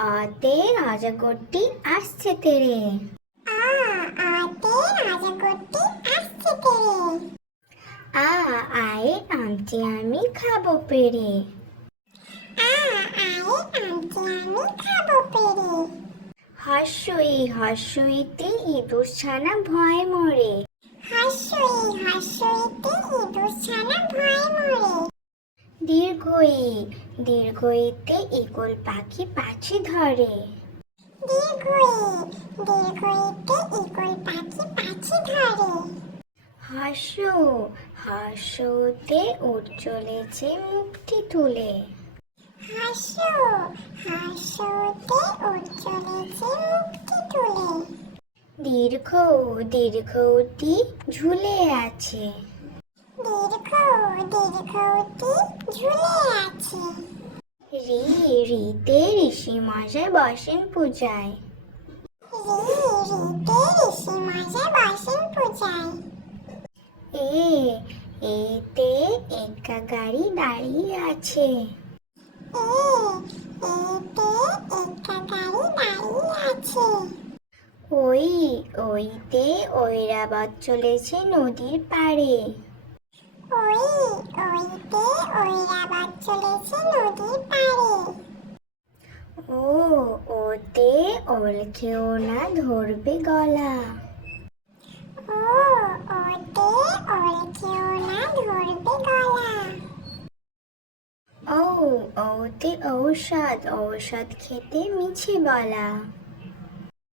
আতে অজগরটি আসছে তেরে। আ আতে আসছে তেরে। আ আয়ে আমটি আমি খাব পেরে। আ আয়ে আমটি আমি খাব পেরে। হর্ষই হর্ষইতে ইঁদুর ছানা ভয় মরে। হাসুই হাসুইতে ইঁদুর ছানা দীর্ঘই দীর্ঘইতে ইগল পাখি পাছি ধরে। দীর্ঘই দীর্ঘইতে ইগল পাখি পাছি ধরে। হর্ষ হর্ষতে উঠ চলেছে মুক্তি তুলে। হাসু হাসুতে উঠ চলেছে মুক্তি তুলে। দীর্ঘ দীর্ঘটি ঝুলে আছে। দীর্ঘ দীর্ঘটি ঝুলে আছে। রি রিতে ঋষি মশাই বসেন পূজায়। রি রিতে ঋষি বসেন পূজায়। এ এতে একা গাড়ি দাঁড়িয়ে আছে। এ এতে একটা গাড়ি দাঁড়িয়ে আছে। ওই, ওইতে ঐরাবত চলেছে নদীর পাড়ে। ওই ওইতে চলেছে নদীর পাড়ে ও ওতে ওলকেও না ধরবে গলা ও ওতে ওলকেও না ধরবে গলা ও, ওতে ঔষধ ঔষধ খেতে মিছে বলা।